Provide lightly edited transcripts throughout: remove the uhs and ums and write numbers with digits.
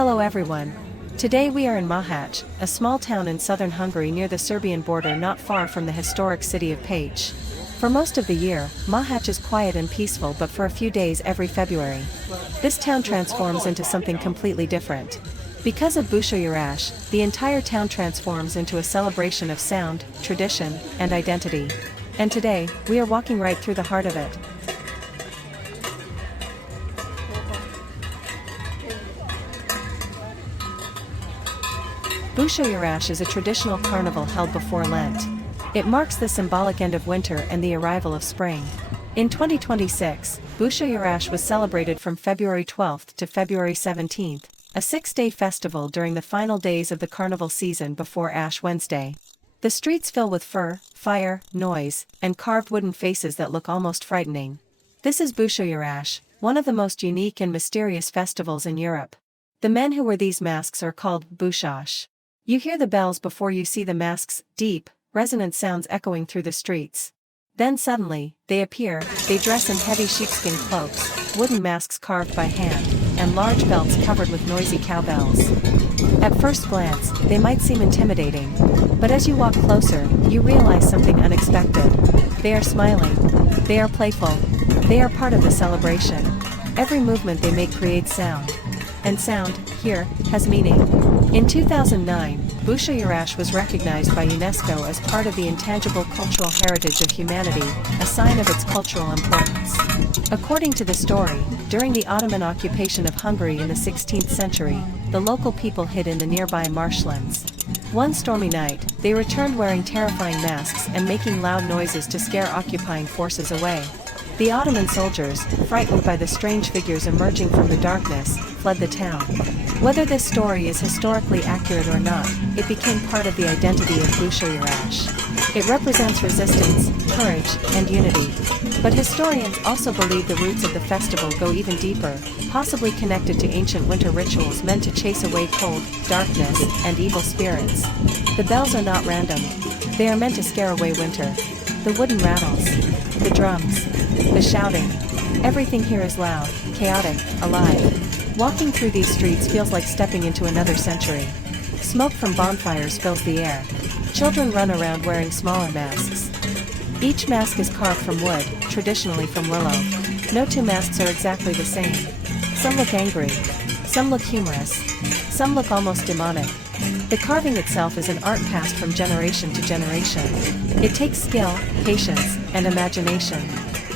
Hello everyone. Today we are in Mohács, a small town in southern Hungary near the Serbian border not far from the historic city of Pécs. For most of the year, Mohács is quiet and peaceful, but for a few days every February, this town transforms into something completely different. Because of Bushójárás, the entire town transforms into a celebration of sound, tradition, and identity. And today, we are walking right through the heart of it. Bushójárás is a traditional carnival held before Lent. It marks the symbolic end of winter and the arrival of spring. In 2026, Bushójárás was celebrated from February 12th to February 17th, a 6-day festival during the final days of the carnival season before Ash Wednesday. The streets fill with fur, fire, noise, and carved wooden faces that look almost frightening. This is Bushójárás, one of the most unique and mysterious festivals in Europe. The men who wear these masks are called busós. You hear the bells before you see the masks, deep, resonant sounds echoing through the streets. Then suddenly, they appear. They dress in heavy sheepskin cloaks, wooden masks carved by hand, and large belts covered with noisy cowbells. At first glance, they might seem intimidating. But as you walk closer, you realize something unexpected. They are smiling. They are playful. They are part of the celebration. Every movement they make creates sound. And sound, here, has meaning. In 2009, Bushójárás was recognized by UNESCO as part of the Intangible Cultural Heritage of Humanity, a sign of its cultural importance. According to the story, during the Ottoman occupation of Hungary in the 16th century, the local people hid in the nearby marshlands. One stormy night, they returned wearing terrifying masks and making loud noises to scare occupying forces away. The Ottoman soldiers, frightened by the strange figures emerging from the darkness, fled the town. Whether this story is historically accurate or not, it became part of the identity of Bushójárás. It represents resistance, courage, and unity. But historians also believe the roots of the festival go even deeper, possibly connected to ancient winter rituals meant to chase away cold, darkness, and evil spirits. The bells are not random. They are meant to scare away winter. The wooden rattles, the drums, the shouting. Everything here is loud, chaotic, alive. Walking through these streets feels like stepping into another century. Smoke from bonfires fills the air. Children run around wearing smaller masks. Each mask is carved from wood, traditionally from willow. No two masks are exactly the same. Some look angry. Some look humorous. Some look almost demonic. The carving itself is an art passed from generation to generation. It takes skill, patience, and imagination.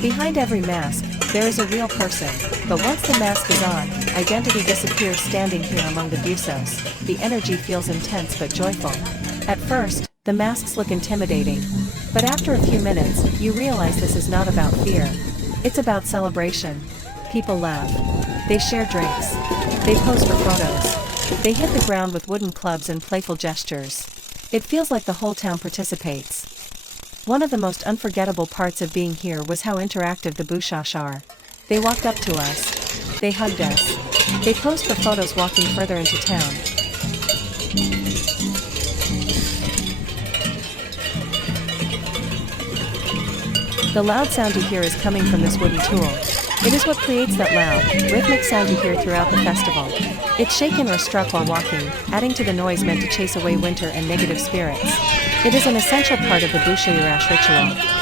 Behind every mask, there is a real person, but once the mask is on, identity disappears. Standing here among the busos, the energy feels intense but joyful. At first, the masks look intimidating. But after a few minutes, you realize this is not about fear. It's about celebration. People laugh. They share drinks. They pose for photos. They hit the ground with wooden clubs and playful gestures. It feels like the whole town participates. One of the most unforgettable parts of being here was how interactive the busós are. They walked up to us. They hugged us. They posed for photos walking further into town. The loud sound you hear is coming from this wooden tool. It is what creates that loud, rhythmic sound you hear throughout the festival. It's shaken or struck while walking, adding to the noise meant to chase away winter and negative spirits. It is an essential part of the Bushójárás ritual.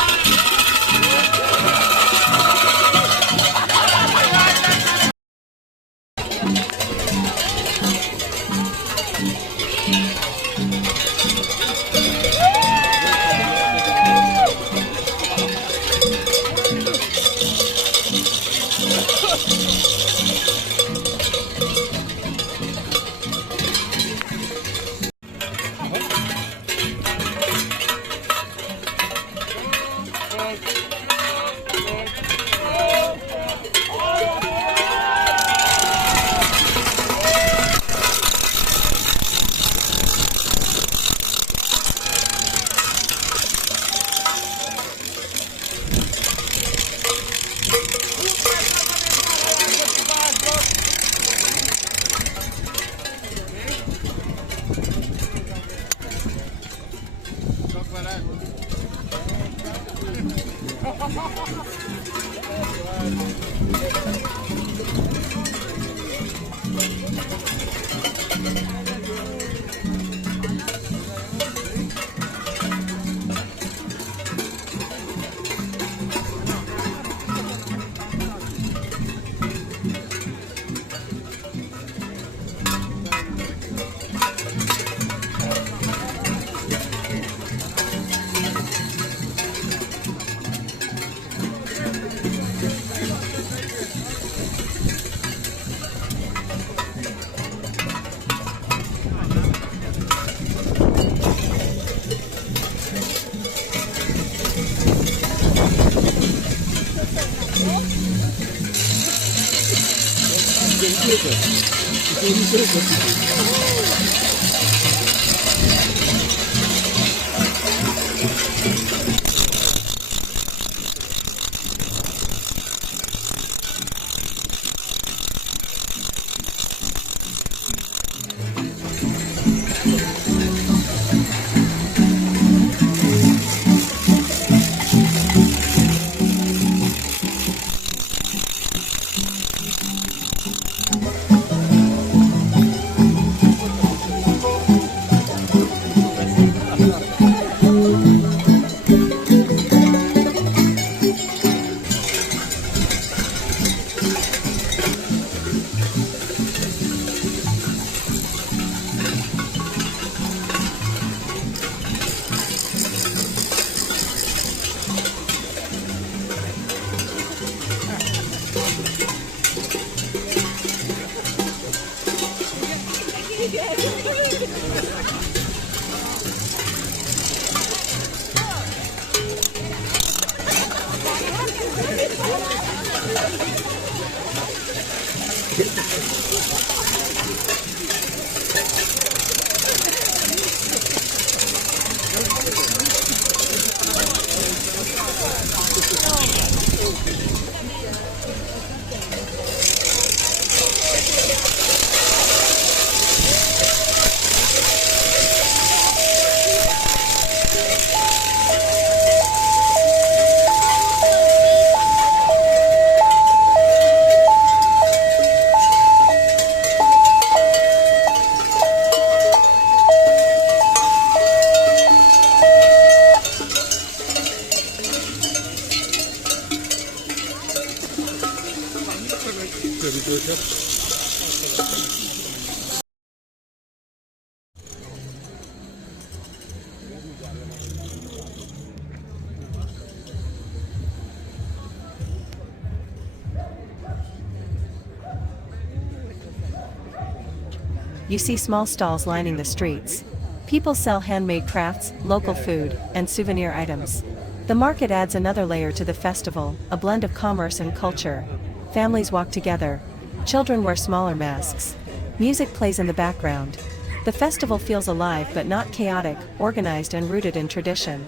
You see small stalls lining the streets. People sell handmade crafts, local food, and souvenir items. The market adds another layer to the festival, a blend of commerce and culture. Families walk together. Children wear smaller masks. Music plays in the background. The festival feels alive but not chaotic, organized and rooted in tradition.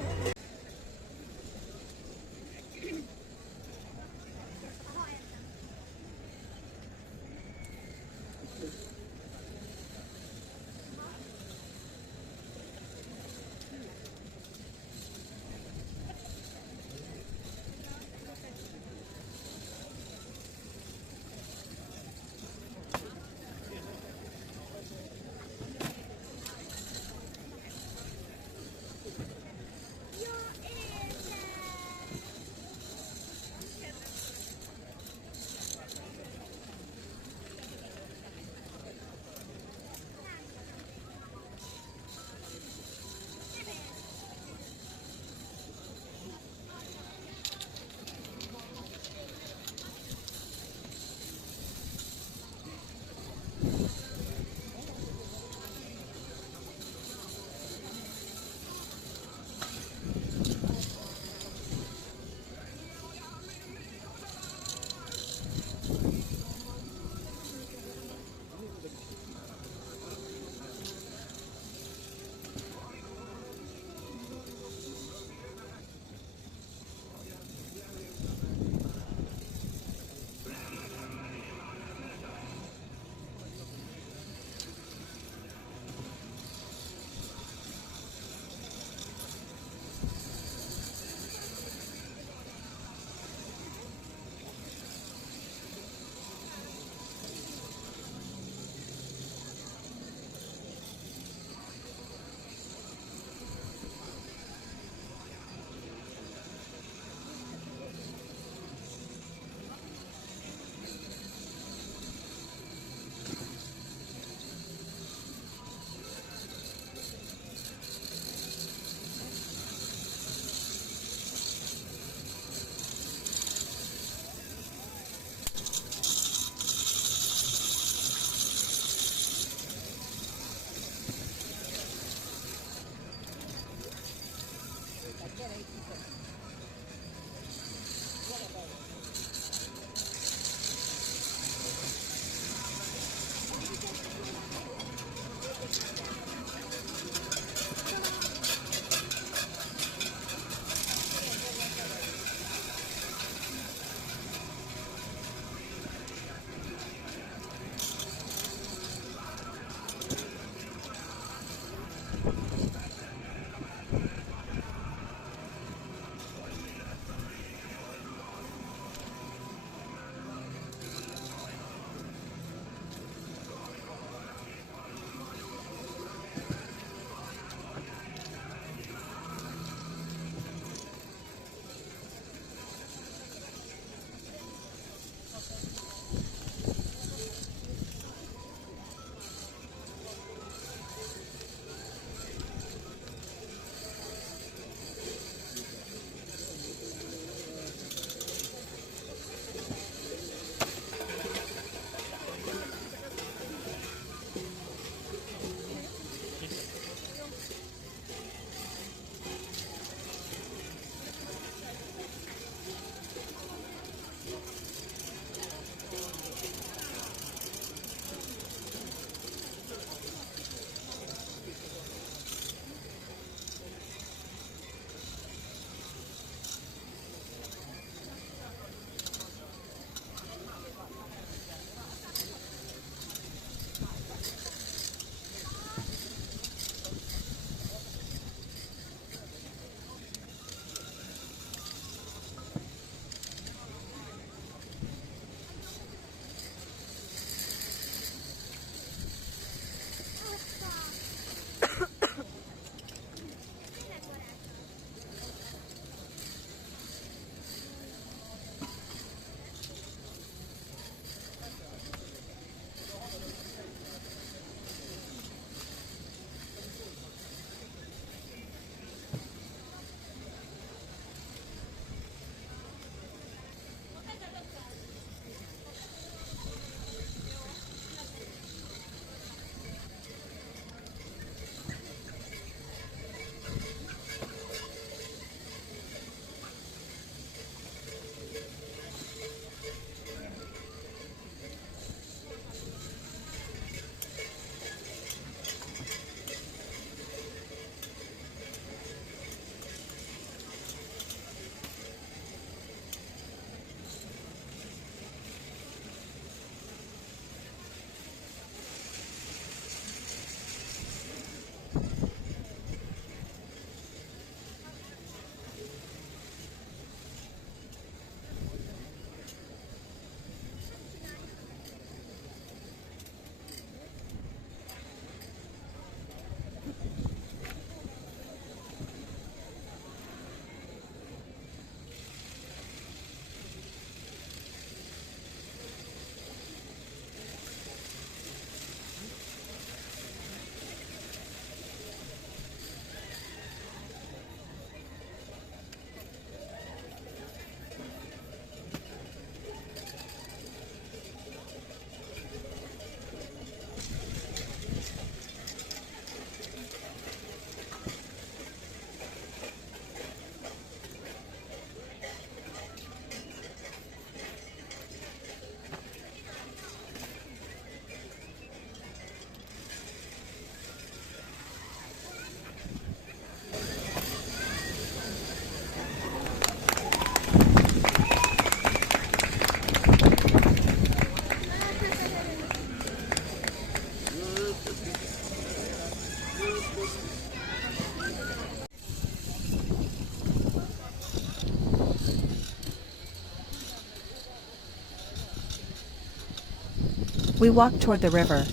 We walk toward the river.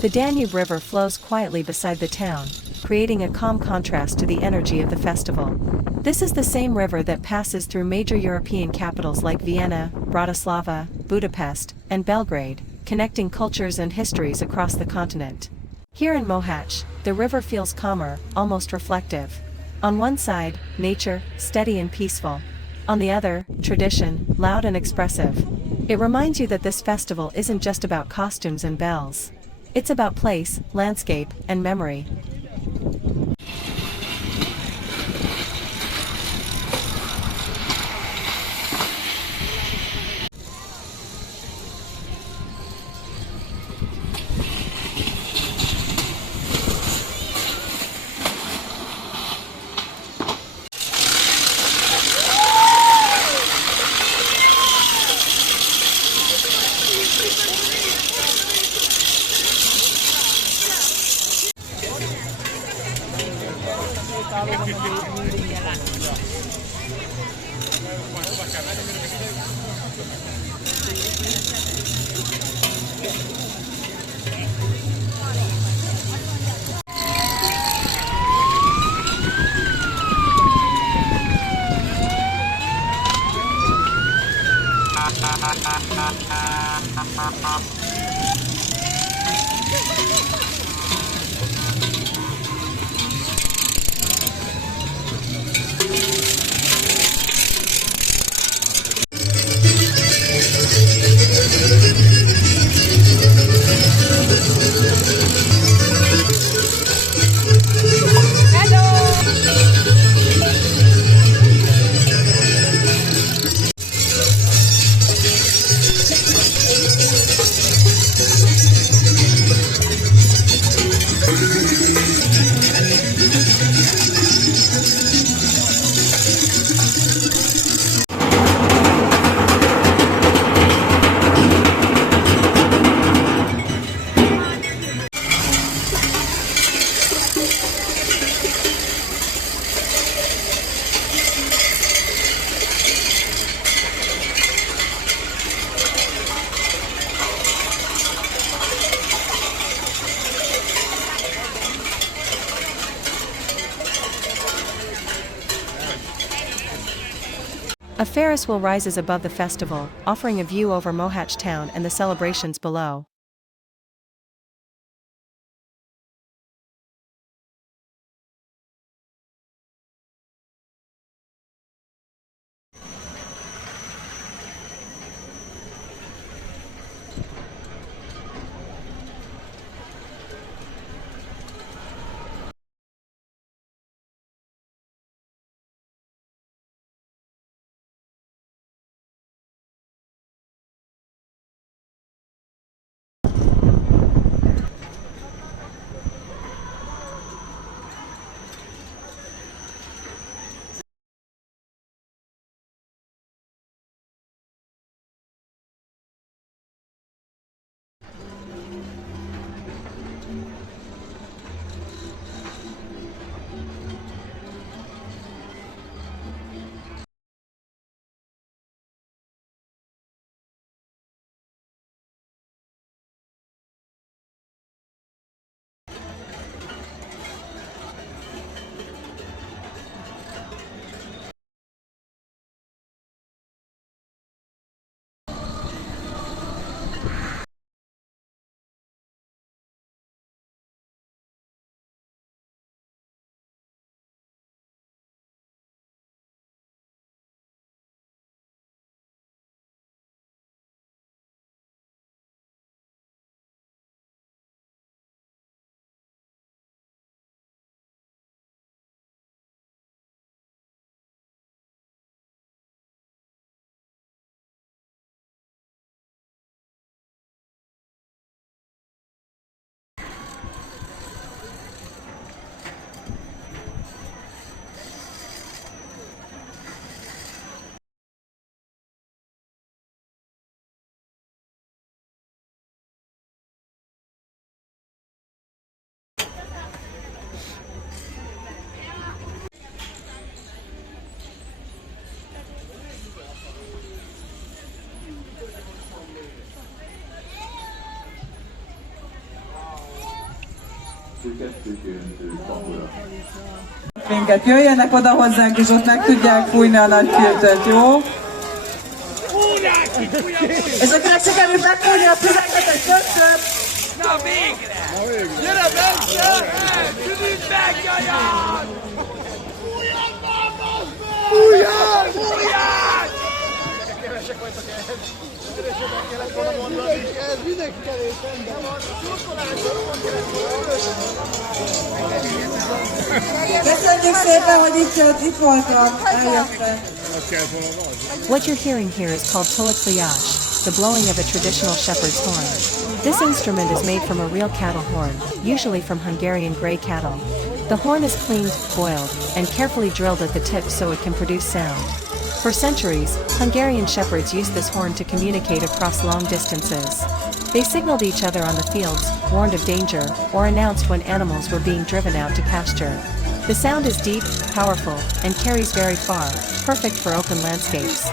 The Danube River flows quietly beside the town, creating a calm contrast to the energy of the festival. This is the same river that passes through major European capitals like Vienna, Bratislava, Budapest, and Belgrade, connecting cultures and histories across the continent. Here in Mohács, the river feels calmer, almost reflective. On one side, nature, steady and peaceful. On the other, tradition, loud and expressive. It reminds you that this festival isn't just about costumes and bells. It's about place, landscape, and memory. A Ferris wheel rises above the festival, offering a view over Mohács town and the celebrations below. Minket jöjjenek oda hozzánk, és ott meg tudják fújni a nagy filtert, jó? És akinek sikerült megfújni a füveket egy többször. Na végre! Gyere Bence! Tűnjük meg, jajján! Fújjad már, bazd meg! Fújjad! Fújjad! Kevesek vagytok ehhez. Keresebben kellett volna mondani. Ez mindenki kevés ember. Köszönjük szépen, hogy itt voltak, eljöttek. What you're hearing here is called tolikliash, the blowing of a traditional shepherd's horn. This instrument is made from a real cattle horn, usually from Hungarian grey cattle. The horn is cleaned, boiled, and carefully drilled at the tip so it can produce sound. For centuries, Hungarian shepherds used this horn to communicate across long distances. They signaled each other on the fields, warned of danger, or announced when animals were being driven out to pasture. The sound is deep, powerful, and carries very far, perfect for open landscapes.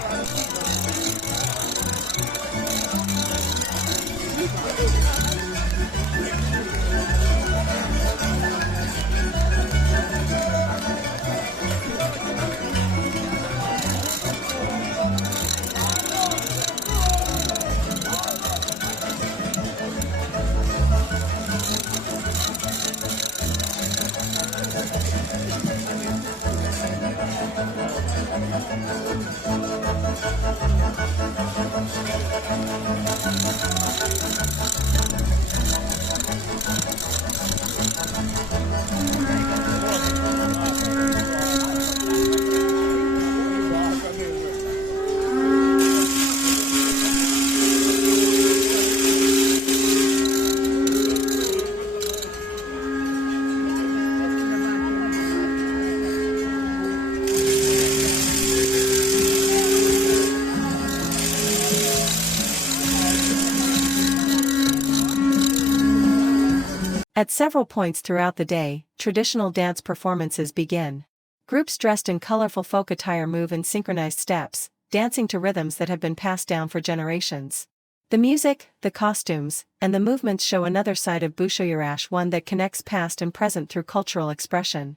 At several points throughout the day, traditional dance performances begin. Groups dressed in colorful folk attire move in synchronized steps, dancing to rhythms that have been passed down for generations. The music, the costumes, and the movements show another side of Bushójárás, one that connects past and present through cultural expression.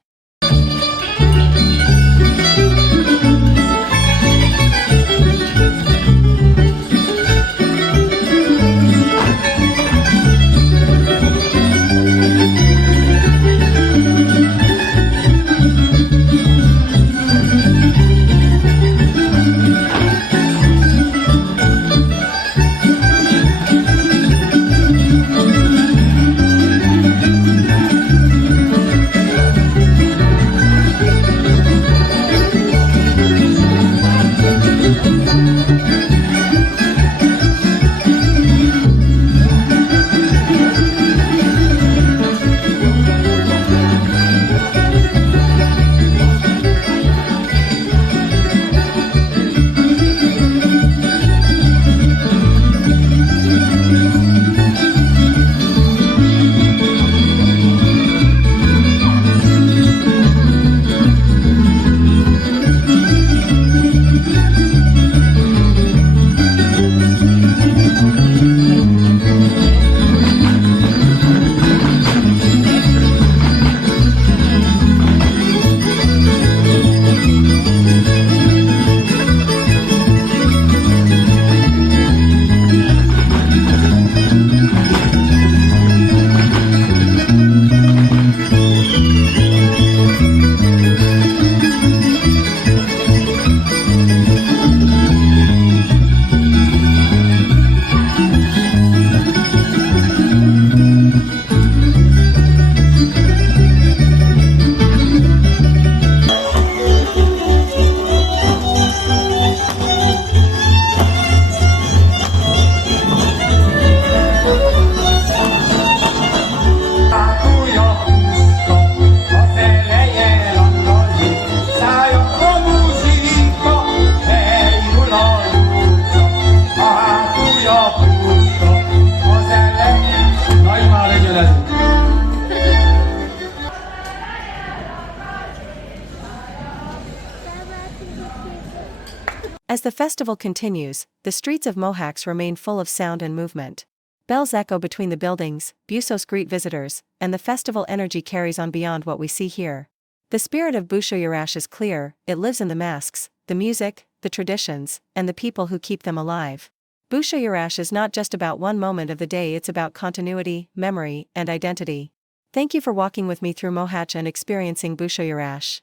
As the festival continues, the streets of Mohács remain full of sound and movement. Bells echo between the buildings, busos greet visitors, and the festival energy carries on beyond what we see here. The spirit of Bushójárás is clear, it lives in the masks, the music, the traditions, and the people who keep them alive. Bushójárás is not just about one moment of the day, it's about continuity, memory, and identity. Thank you for walking with me through Mohács and experiencing Bushójárás.